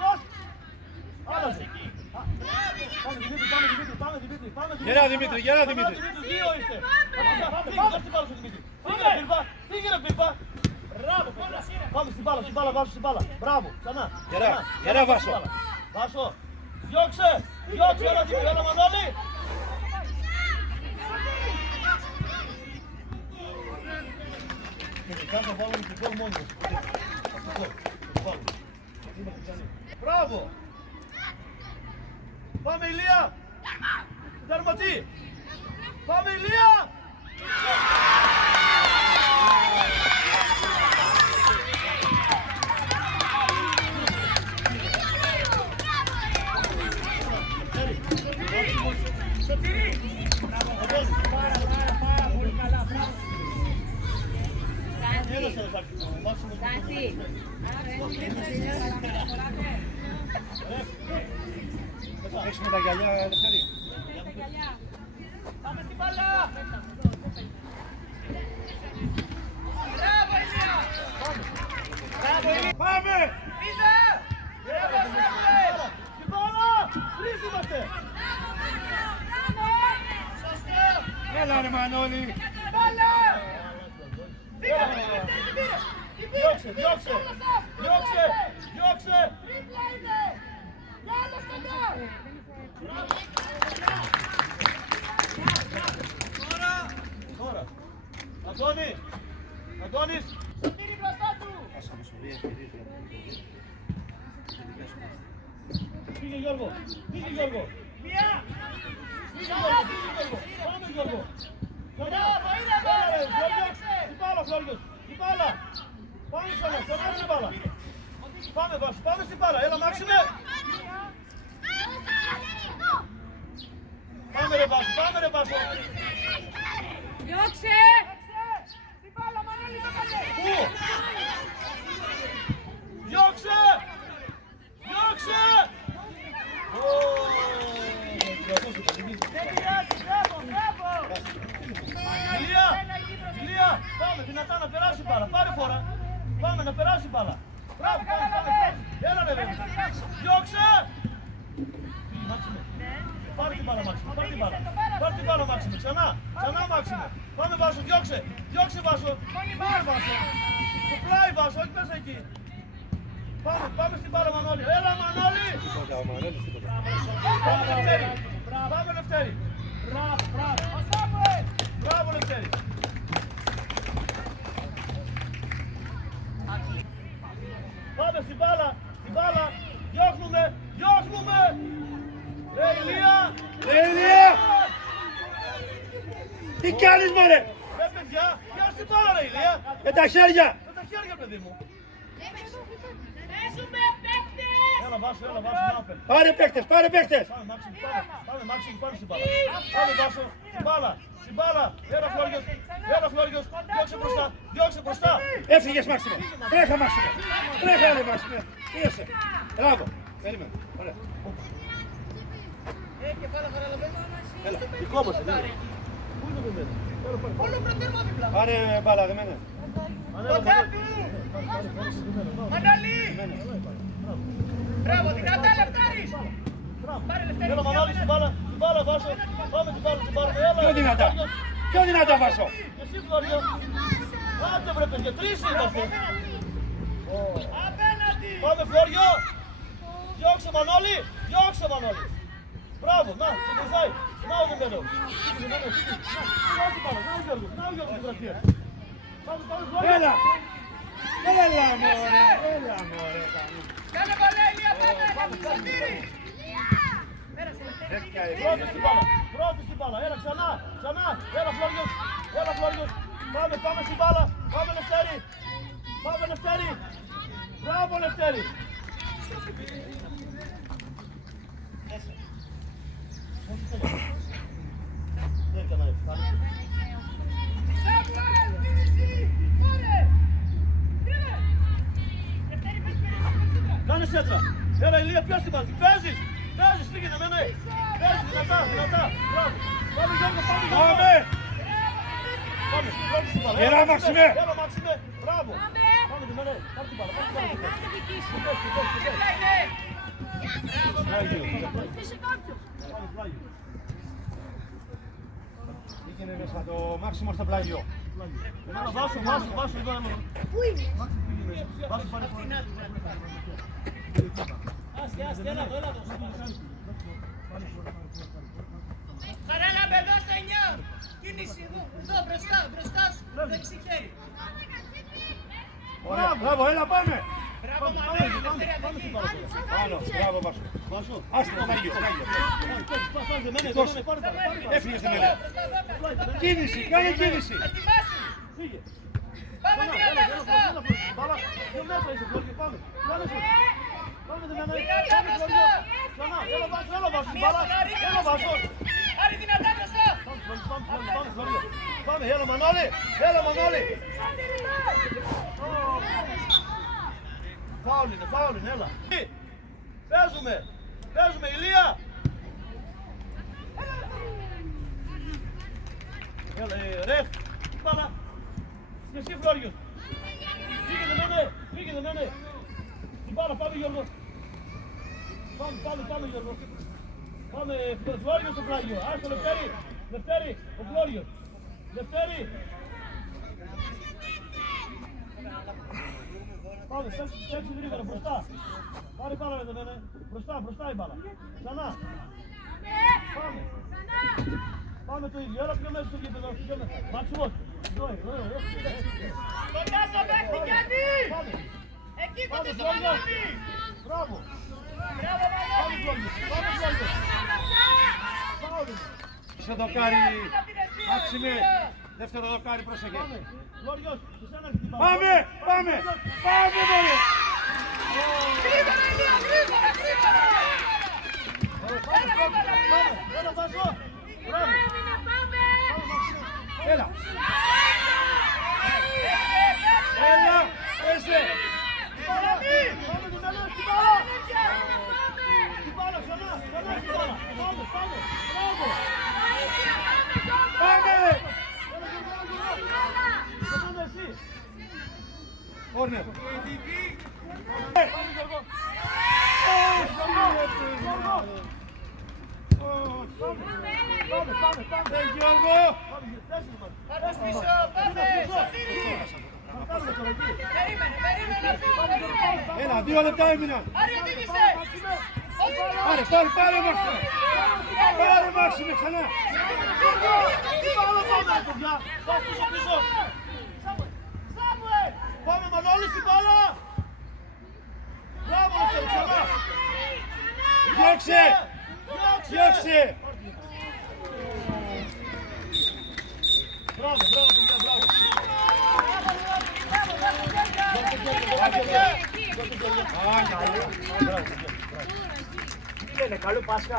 Δώσε. Άλλασε. Πάμε Δημήτρη. Γερά Δημήτρη. Δύο είστε. Πάμε στην μπάλα σου Δημήτρη. Φύγε ρε Πύρπα. Μπράβο. Πάμε στην μπάλα, βάσου στην μπάλα. Μπράβο, ξανά. Γερά Βάσο. Βάσο. Διώξε, έλα Δημήτρη, έλα Μανώλη. Κάτω βάλουμε την κόλ μόνο. Μπράβο. Πάμε Ηλία. Τερματί. Πάμε Ηλία. Έχεις με τα γυαλιά, Ελευθερή. Πάμε στην μπάλα. Μπράβο Ηλία. Πάμε! Πίζα. Μπράβο Σέφρε. Στην μπάλα. Τρεις είμαστε. Σωστό. Έλα ρε Μανώλη. Μπάλα. Φύγαμε. Την πήρε. Διώξε. Τρίπλα είναι. Για άλλο στενό. Τώρα. Αντώνης. Σωτήρι μπροστά του. Πήγε Γιώργο. Μία. Πάμε Γιώργο. Μπράβο, είναι εδώ. Την μπάλα Φλόριος. Την μπάλα. Πάμε ξανά στην μπάλα. Πάμε Βάσο, πάμε στην μπάλα. Έλα Μάξιμε. Πάμε ρε Βάσο. Διώξε! Στην μπάλα, Μανώλη, το καλέ. Πού? Διώξε. Δεν πειράζει, μπράβο. Ηλία, πάμε δυνατά να περάσει η μπάλα. Πάρε φορά. Πάμε να περάσει η μπάλα. Μπράβο, πάμε. Έλα ρε βέβαια. Διώξε. Μάξιμε. Πάρε την μπάλα Μάξιμε. Πάρε την μπάλα Μάξιμε. Ξανά Μάξιμε. Πάμε Βάσο, διώξε Βάσο. Πάρε Βάσο. Το πλάι Βάσο, όχι μέσα εκεί. Πάμε στην μπάλα Μανώλη. Έλα Μανώλη. Πάμε Λευτέρη. Μπράβο Λευτέρη. Πάμε στην μπάλα. Διώχνουμε. Ρε Ηλία. Ηλία! Τι κάνεις μωρέ! Ρε παιδιά, πιάσ' την μπάλα ρε Ηλία. Με τα χέρια! Με τα χέρια παιδί μου. Παίζουμε παίκτε. Έλα Βάσο, μάπε. Πάρε παίκτες! Πάμε Μάξιμ, πάμε στην μπάλα. Πάμε Βάσο, στην μπάλα. Έλα Φλόριος. Διώξε μπροστά. Έφυγες Μάξιμο! Τρέχα Μάξιμο! Τρέχα ρε Μάξιμο! Πίεσε! Μπράβο! Περίμενε! Ωραία! Έλα! Δικό μας, ναι. Πού είναι το παιδί. Όλο προτέρμα δίπλα. Πάρε μπάλα δεμένο! Κοντά του. Μανώλη. Μπράβο, δυνατά Λευτάρης. Πάρε Λευτέρη. Έλα Μανώλη, την μπάλα Βάσο. Πάμε την μπάλα, την πάρουμε. Έλα. Πιο δυνατά. Πιο δυνατά Βάσο. Και εσύ Φλόριο. Άντε βρε παιδιά, τρεις είμαστε. Απέναντι. Πάμε Φλόριο. Διώξε Μανώλη, διώξε Μανώλη. Μπράβο, να, σε βοηθάει. Να ο Δεμένο. Να την μπάλα, να ο Γιώργος, να ο Γιώργος την γραφεία. Πάμε Φλόριο. Έλα. Έλα μωρέ. Έλα μωρέ. Κάνε βολέ, Ηλία, πάμε. Σωτήρι. Πέρασε Λευτέρη. Πρώτη στην μπάλα, πρώτη στην μπάλα. Έλα ξανά, έλα Φλόριος, έλα Φλόριος. Πάμε στην μπάλα, πάμε Λευτέρη. Πάμε Λευτέρη. Μπράβο Λευτέρη. Δεν έκανα ευθάνη. Σάμουελ, φίνιση. Πάρε. Κύριε. Λευτέρη, πες πέρα. Κάνε σέντρα. Έλα Ηλία, πιάσ' την μπάλα. Παίζεις, φύγε να μένε. Παίζεις, δυνατά. Μπράβο. Πάμε Γιώργο, πάμε Γιώργο. Πάμε. Πάμε, πρώτη στην μπάλα. Έλα, Μαξιμέ. Έλα Μαξιμέ, μπράβο. Πάμε τη μένε, πάρ' την μπάλα. Πήγαινε μέσα το Μάξιμο στο πλάγιο. Βάσου εδώ έμενα. Πού είναι? Βάσου πάνε. Άστε, έλα εδώ. Παρέλαβε εδώ στα 9. Κίνηση εδώ, μπροστά σου. Δεξί χέρι. Ωραία, μπράβο, έλα πάμε. Μπράβο Μανώλη, Λευτέρη Αντική. Πάνω, μπράβο Βάσο. Βάσου. Άστε το πλάγιο. Έφυγε στην μέρα. Κίνηση, κάνε κίνηση. Ετοιμάσου. Φύγε. Πάμε Τριάντα μπροστά. Μπάλα, 2 μέτρα είσαι Φλόριο, πάμε. Πάμε τη μένε. Δυνατά μπροστά. Ξανά, έλα Βάσου, Μία μπάλα. φορά ρίχνει Έλα Βάσου. Άρη δυνατά μπροστά. Πάμε Φλόριο. Πάμε, έλα Μανώλη. Φάουλ είναι, έλα. Παίζουμε, Ηλία. Έλα, ρεφ, μπάλα. Και εσύ Φλόριος. Φύγε δεν μένε. Την μπάλα, πάμε Γιώργο. Πάμε Γιώργο. Πάμε, Φλόριος στο πλάγιο. Άστο Λευτέρη, ο Φλόριος. Λευτέρη. Πάμε, παίξε γρήγορα, μπροστά. Πάρε μπάλα ρε δεμένα. Μπροστά η μπάλα. Ξανά. Πάμε το ίδιο, έλα πιο μέσα στο γήπεδο. Μαξιμός. Κοντά στο παίχτη Γιάννη. Εκεί κοντά στο Μανώλη. Μπράβο. Μπράβο Μανώλη. Πάμε Φλόριο. Στο δοκάρι, Μάξιμε. Δεύτερο δοκάρι, πρόσεχε. Φλόριος, εσένα και την μπάλα. Πάμε μωρέ. Γρήγορα Ηλία, γρήγορα. Έλα Βάσο. Μπράβο. Έλα, έστε. Πάμε τη μένε, την μπάλα. Την μπάλα, ξανά την μπάλα. Πάμε. Μπράβο. Πάμε. Ξανά εσύ. Κόρνερ. Πάμε Γιώργο. Πάμε. Γιώργο. Πάρτος πίσω, πάμε. Σωτήρι. Περίμενε. Έλα, 2 λεπτά έμειναν. Άρη οδήγησε. Πάρε Μάξιμε. Πάρε Μάξιμε ξανά. Πίσω. Πάμε Μανώλη στην μπάλα. Μπράβο Λευτέρη, ξανά. Διώξε. Μπράβο, παιδιά, μπράβο. Τι λένε, καλό Πάσχα.